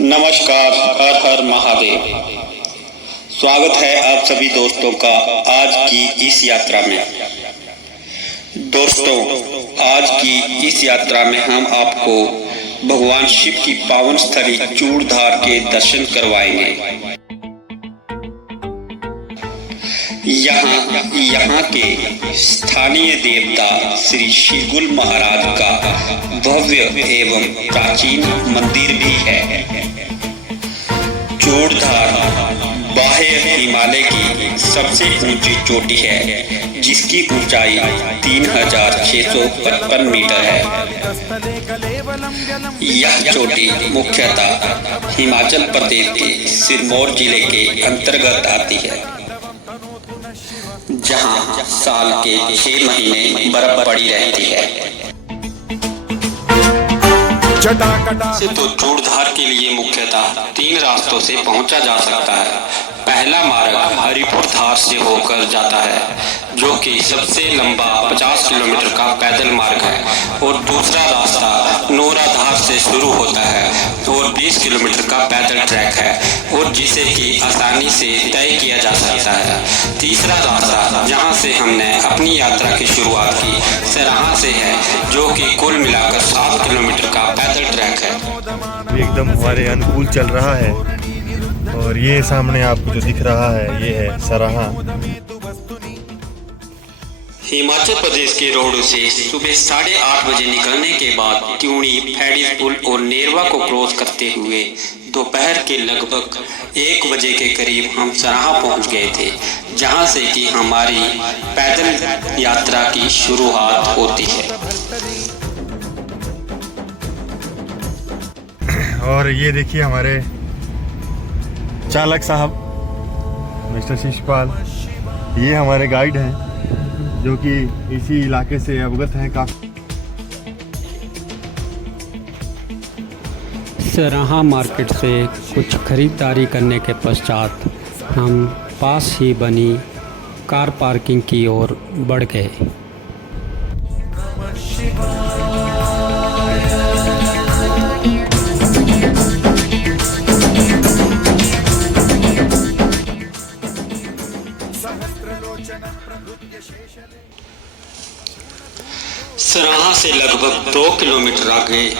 नमस्कार, हर हर महादेव। स्वागत है आप सभी दोस्तों का आज की इस यात्रा में। दोस्तों, आज की इस यात्रा में हम आपको भगवान शिव की पावन स्थली चूड़धार के दर्शन करवाएंगे। यहाँ के स्थानीय देवता श्री शिवगुल महाराज का भव्य एवं प्राचीन मंदिर भी है। चूड़धार बाह्य हिमालय की सबसे ऊंची चोटी है, जिसकी ऊंचाई 3655 मीटर है। यह चोटी मुख्यतः हिमाचल प्रदेश के सिरमौर जिले के अंतर्गत आती है, जहां साल के 6 महीने बर्फ पड़ी रहती है। तो चूड़धार के लिए मुख्यतः 3 रास्तों से पहुंचा जा सकता है। पहला मार्ग हरिपुर धार से होकर जाता है, जो कि सबसे लंबा 50 किलोमीटर का पैदल मार्ग है, और दूसरा रास्ता नोरा धार से शुरू होता है और 20 किलोमीटर का पैदल ट्रैक है, और जिसे कि आसानी से तय किया जा सकता है। तीसरा रास्ता जहां से हमने अपनी यात्रा की शुरुआत की, सराहा से है, जो कि कुल मिलाकर 7 किलोमीटर का पैदल ट्रैक है। एकदम हमारे अनुकूल चल रहा है, और ये सामने आपको जो दिख रहा है ये है सराहा। हिमाचल प्रदेश के रोडों से सुबह 8:30 बजे निकलने के बाद त्यूणी, फैडीज पुल और नेरवा को क्रॉस करते हुए दोपहर के लगभग 1 बजे के करीब हम सराहा पहुंच गए थे, जहां से कि हमारी पैदल यात्रा की शुरुआत होती है। और ये देखिए हमारे चालक साहब मिस्टर शिशपाल, ये हमारे गाइड हैं, जो कि इसी इलाके से अवगत हैं काफी। सराहा मार्केट से कुछ खरीदारी करने के पश्चात हम पास ही बनी कार पार्किंग की ओर बढ़ गए। सराहा से लगभग 2 किलोमीटर आगे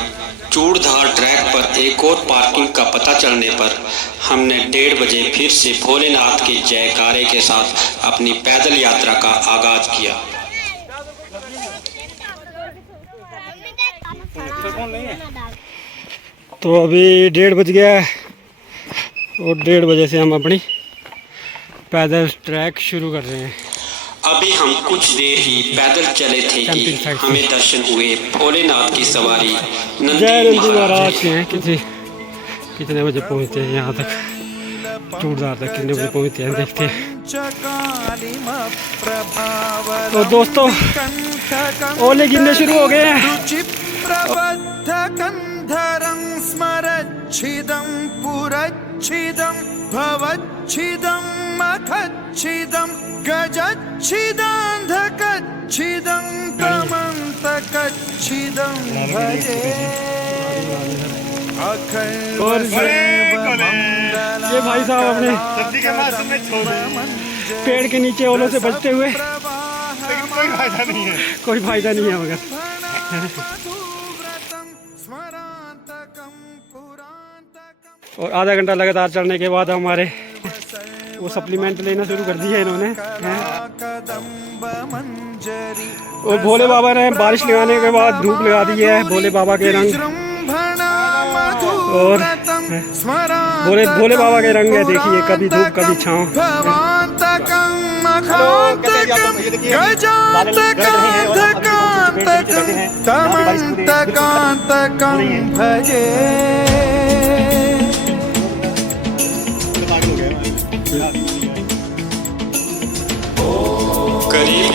चूड़धार ट्रैक पर एक और पार्किंग का पता चलने पर हमने 1:30 बजे फिर से भोलेनाथ के जयकारे के साथ अपनी पैदल यात्रा का आगाज किया। तो अभी 1:30 बज गया है, और 1:30 बजे से हम अपनी पैदल ट्रैक शुरू कर रहे हैं। अभी हम कुछ देर ही पैदल चले थे कि हमें दर्शन हुए भोलेनाथ की सवारी नंदी महाराज के हैं। कितने बजे पहुंचते हैं यहाँ तक, चूड़धार तक कितने बजे पहुंचते हैं देखते हैं। तो दोस्तों, ओले गिरने शुरू हो गए हैं। गजच्छिदं तमन्तकच्छिदं भजे। और ये भाई साहब अपने पेड़ के नीचे ओलों से बचते हुए, कोई फायदा नहीं है, कोई फायदा नहीं है मगर। और आधा घंटा लगातार चढ़ने के बाद हमारे वो सप्लीमेंट लेना शुरू कर दिया इन्होंने। और भोले बाबा ने बारिश लगाने के बाद धूप लगा दी है, भोले बाबा के रंग। और भोले बाबा के रंग है, देखिए, कभी धूप कभी छाँव। करीब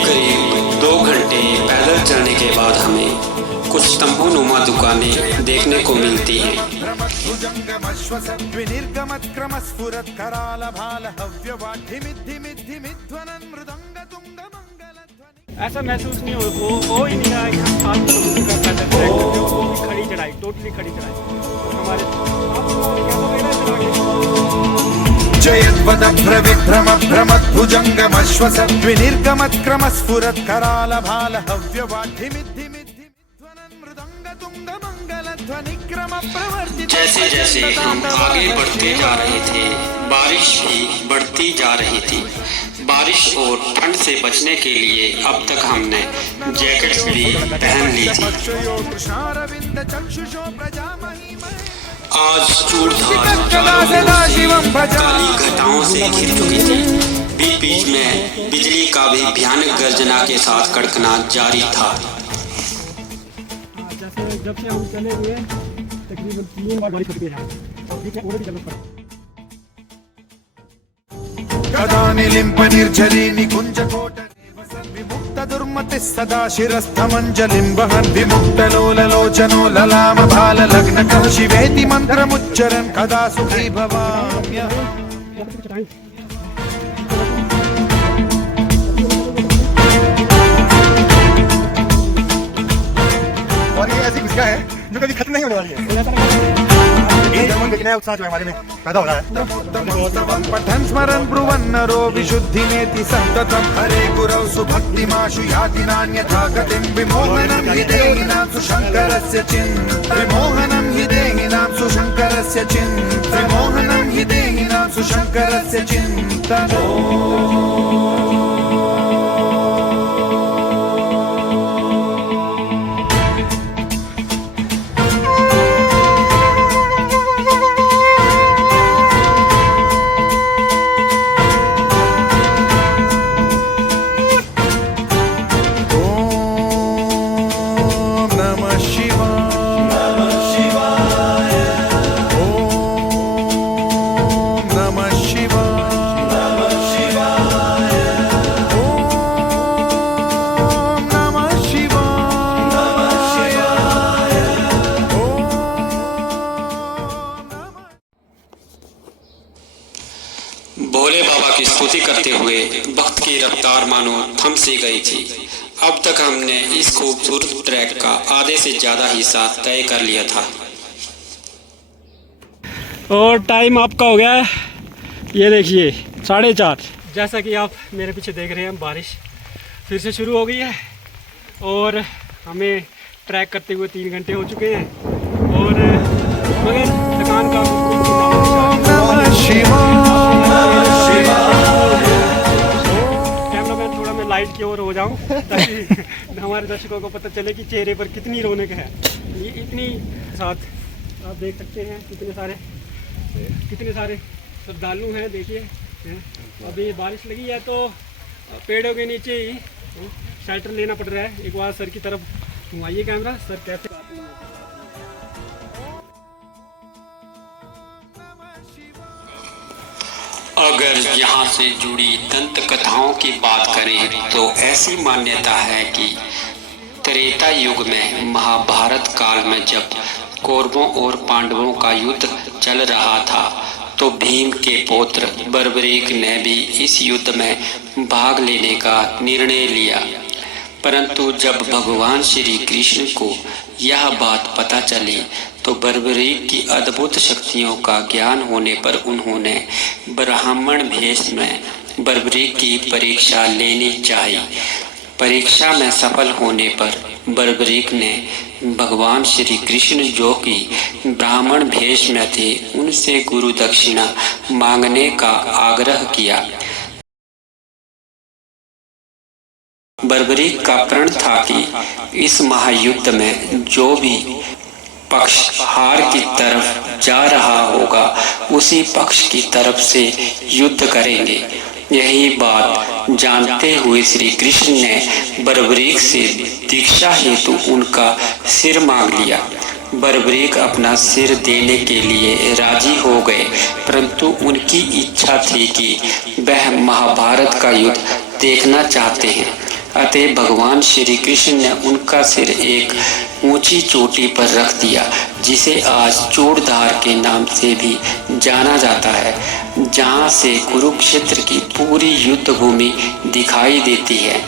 2 घंटे पैदल चलने के बाद हमें कुछ तंबूनुमा दुकानें देखने को मिलती हैं। ऐसा महसूस नहीं हो ही नहीं रहा कि हम 7 किलोमीटर का पैदल ट्रैक करते हो, वो भी खड़ी चढ़ाई, टोटली खड़ी चढ़ाई। हमारे जयद्वद प्रविभ्रम भ्रमद्भुजङ्गमश्वसद्विनिर्गमत् क्रमस्फुरत् करालभाल हव्यवाढिमिद्धिमिद्धिमिध्वनन् मृदङ्ग तुङ्ग मङ्गलध्वनिक्रम प्रवर्तित। जैसे जैसे हम आगे बढ़ते जा रहे थे, बारिश भी बढ़ती जा रही थी। बारिश और ठंड से बचने के लिए अब तक हमने जैकेट्स भी पहन ली थी। आज चूड़धार काली घटाओं से घिर चुकी थी। बीच बीच में बिजली का भी भयानक गर्जना के साथ कड़कना जारी था। जब से हम चले हुए तकरीबन 3 बार बारिश होती है और बीच में और भी जरूरत पड़ी। कदानिलिम्प निर्झरी निकुञ्जकोट विमुक्त दुर्मतिः सदा शिरस्थमञ्जलिं वहन् विमुक्तलोललोचनो ललाम भाल लग्नकः शिवेति मन्त्रमुच्चरन् कदा सुखी भवाम्यहम्। और ये ऐसी खुशियाँ है जो कभी खत्म नहीं होने वाली है। ये जन्म में नया उत्साह जो हमारे में पैदा हो रहा है। पठन् स्मरन् ब्रुवन् नरो विशुद्धिमेति सन्ततं हरे गुरौ सुभक्तिमाशु याति नान्यथा गतिं विमोहनं हि देहिनां सुशङ्करस्य विमोहनं हि देहिनां सुशङ्करस्य विमोहनं हि देहिनां सुशङ्करस्य चिन्तनो। भोले बाबा की स्तुति करते हुए वक्त की रफ्तार मानो थम सी गई थी। अब तक हमने इस खूबसूरत ट्रैक का आधे से ज़्यादा हिस्सा तय कर लिया था और टाइम आपका हो गया है, ये देखिए 4:30। जैसा कि आप मेरे पीछे देख रहे हैं, बारिश फिर से शुरू हो गई है और हमें ट्रैक करते हुए 3 घंटे हो चुके हैं और मगर थकान का कैमरामैन थोड़ा मैं लाइट की ओर हो जाऊं ताकि हमारे दर्शकों को पता चले कि चेहरे पर कितनी रौनक है। ये इतनी साथ आप देख सकते हैं कितने सारे श्रद्धालु हैं। देखिए अभी बारिश लगी है तो पेड़ों के नीचे ही शेल्टर लेना पड़ रहा है। एक बार सर की तरफ घुमाइए कैमरा, सर कैसे अगर यहाँ से जुड़ी दंत कथाओं की बात करें तो ऐसी मान्यता है कि त्रेता युग में महाभारत काल में जब कौरवों और पांडवों का युद्ध चल रहा था तो भीम के पुत्र बर्बरीक ने भी इस युद्ध में भाग लेने का निर्णय लिया। परंतु जब भगवान श्री कृष्ण को यह बात पता चली तो बर्बरीक की अद्भुत शक्तियों का ज्ञान होने पर उन्होंने ब्राह्मण भेष में बर्बरीक की परीक्षा लेनी चाहिए। परीक्षा में सफल होने पर बर्बरीक ने भगवान श्री कृष्ण जो कि ब्राह्मण भेष में थे उनसे गुरु दक्षिणा मांगने का आग्रह किया। बर्बरीक का प्रण था कि इस महायुद्ध में जो भी पक्ष हार की तरफ जा रहा होगा उसी पक्ष की तरफ से युद्ध करेंगे। यही बात जानते हुए श्री कृष्ण ने बर्बरीक से दीक्षा हेतु उनका सिर मांग लिया। बर्बरीक अपना सिर देने के लिए राजी हो गए, परंतु उनकी इच्छा थी कि वह महाभारत का युद्ध देखना चाहते हैं। अतः भगवान श्री कृष्ण ने उनका सिर एक ऊंची चोटी पर रख दिया, जिसे आज चूड़धार के नाम से भी जाना जाता है, जहां से कुरुक्षेत्र की पूरी युद्ध भूमि दिखाई देती है।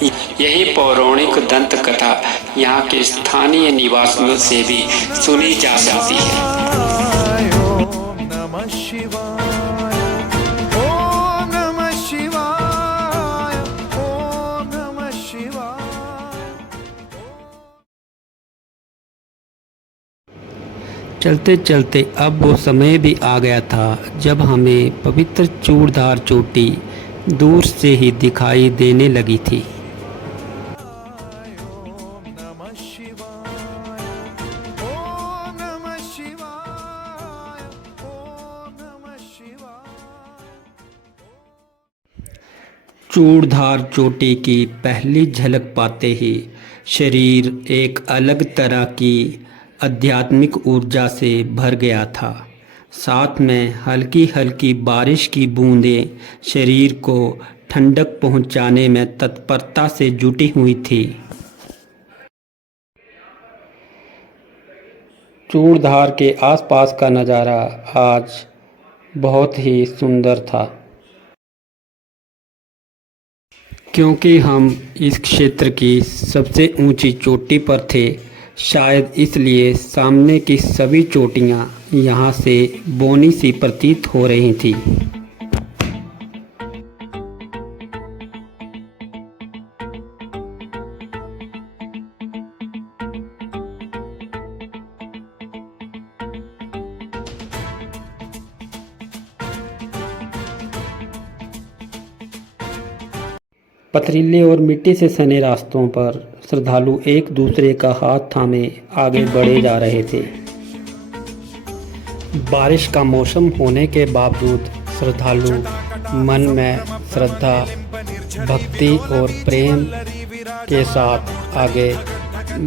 यही पौराणिक दंत कथा यहाँ के स्थानीय निवासियों से भी सुनी जा सकती है। ओम नमः शिवाय, ओम नमः शिवाय, ओम नमः शिवाय। चलते चलते अब वो समय भी आ गया था जब हमें पवित्र चूड़धार चोटी दूर से ही दिखाई देने लगी थी। ओम नमः शिवाय, ओम नमः शिवाय, ओम नमः शिवाय। चूड़धार चोटी की पहली झलक पाते ही शरीर एक अलग तरह की आध्यात्मिक ऊर्जा से भर गया था। साथ में हल्की हल्की बारिश की बूंदें शरीर को ठंडक पहुंचाने में तत्परता से जुटी हुई थी। चूड़धार के आसपास का नज़ारा आज बहुत ही सुंदर था, क्योंकि हम इस क्षेत्र की सबसे ऊंची चोटी पर थे। शायद इसलिए सामने की सभी चोटियां यहाँ से बौनी सी प्रतीत हो रही थी। पथरीले और मिट्टी से सने रास्तों पर श्रद्धालु एक दूसरे का हाथ थामे आगे बढ़े जा रहे थे। बारिश का मौसम होने के बावजूद श्रद्धालु मन में श्रद्धा, भक्ति और प्रेम के साथ आगे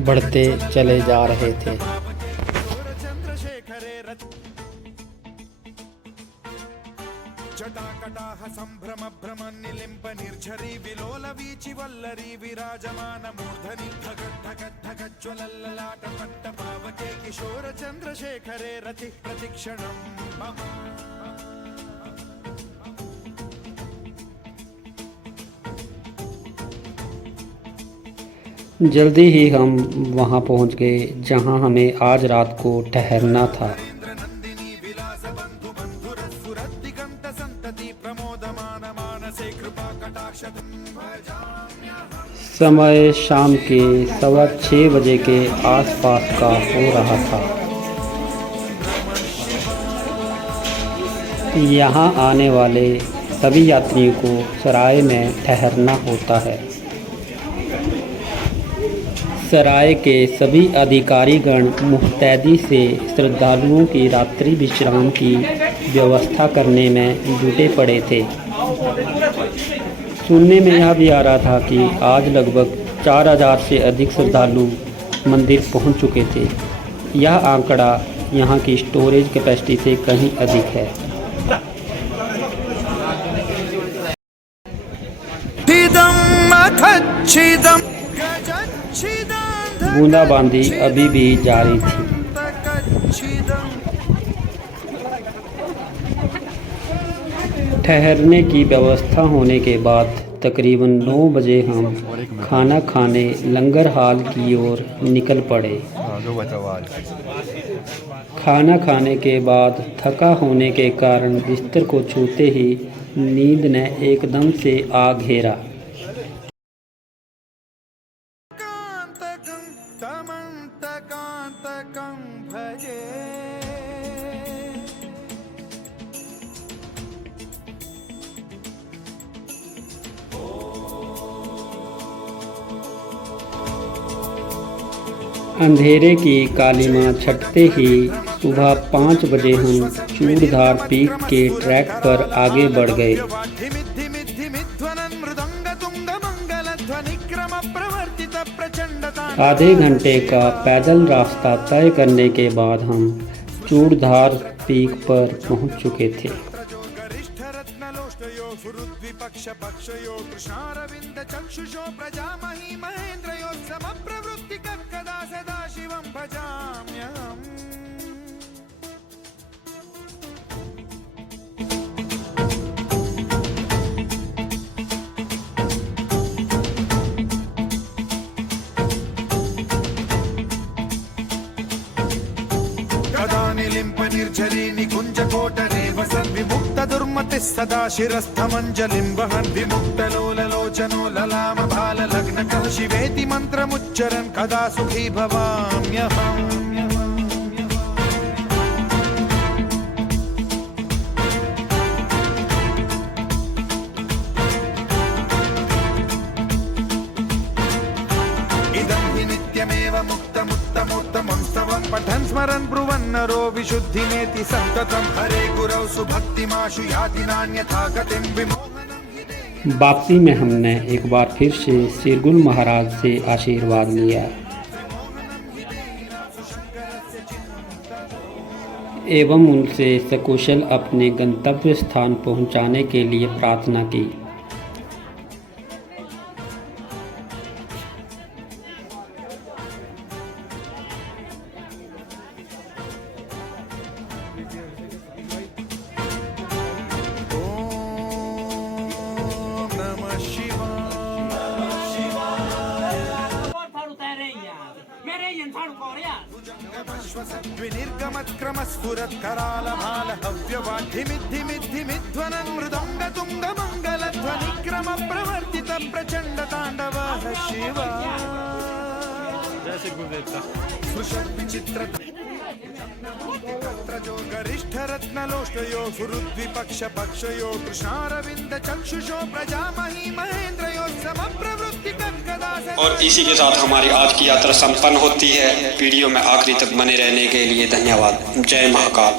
बढ़ते चले जा रहे थे। जटाकटाह संभ्रम भ्रम निलिम्ब निर्झरी विलोल वीचि वल्लरी विराजमान मूर्धनि धगत् धगत् धगत् ज्वलल्ललाट पट्ट पावके किशोर चंद्रशेखरे रति प्रतिक्षणं मम। जल्दी ही हम वहां पहुंच गए जहां हमें आज रात को ठहरना था। समय शाम के 6:15 बजे के आसपास का हो रहा था। यहाँ आने वाले सभी यात्रियों को सराय में ठहरना होता है। सराय के सभी अधिकारीगण मुस्तैदी से श्रद्धालुओं की रात्रि विश्राम की व्यवस्था करने में जुटे पड़े थे। सुनने में यह भी आ रहा था कि आज लगभग 4000 से अधिक श्रद्धालु मंदिर पहुंच चुके थे। यह आंकड़ा यहां की स्टोरेज कैपेसिटी से कहीं अधिक है। बूंदाबांदी अभी भी जारी थी। ठहरने की व्यवस्था होने के बाद तकरीबन 9 बजे हम खाना खाने लंगर हाल की ओर निकल पड़े। खाना खाने के बाद थका होने के कारण बिस्तर को छूते ही नींद ने एकदम से आ घेरा। अंधेरे की कालीमा छटते ही सुबह 5 बजे हम चूड़धार पीक के ट्रैक पर आगे बढ़ गए। आधे घंटे का पैदल रास्ता तय करने के बाद हम चूड़धार पीक पर पहुंच चुके थे। पक्ष पक्षयो कृष्णारविंद चक्षुषो प्रजामहि महेन्द्रयो समप्रवृत्ति कदा सदा शिवं भजाम्यहम्। निलिम्प निर्झरी निकुञ्ज कोटरे वसन् विमुक्त दुर्मतिः सदा शिरस्थमञ्जलिं वहन् विमुक्त लोललोचनो ललाम भाल लग्नकः शिवेति मन्त्रमुच्चरन् कदा सुखी भवाम्यहम्। मुक्तमुत्तमोत्तमं स्तवं पठन् स्मरन् ब्रुवन्नरो विशुद्धिमेति सन्ततं हरे गुरौ सुभक्तिमाशु याति नान्यथा गतिं विमोहनं। वापसी में हमने एक बार फिर से सिरगुल महाराज से आशीर्वाद लिया एवं उनसे सकुशल अपने गंतव्य स्थान पहुंचाने के लिए प्रार्थना की। विनिर्गमत्क्रमस्फुरत्करालभालहव्यवाढिमिद्धिमिद्धिमिध्वनन् मृदङ्गतुङ्गमङ्गलध्वनिक्रमप्रवर्तित प्रचण्ड ताण्डवः शिव। जय श्री गुरुदेव का विचित्र जो गरिष्ठ रत्नलोष्टयो गुरुद्विपक्ष पक्षयो कृष्णारविंद चक्षुषो प्रजामही महेंद्रयो समप्रवृत्ति कदा। और इसी के साथ हमारी आज की यात्रा संपन्न होती है। वीडियो में आखिरी तक बने रहने के लिए धन्यवाद। जय महाकाल।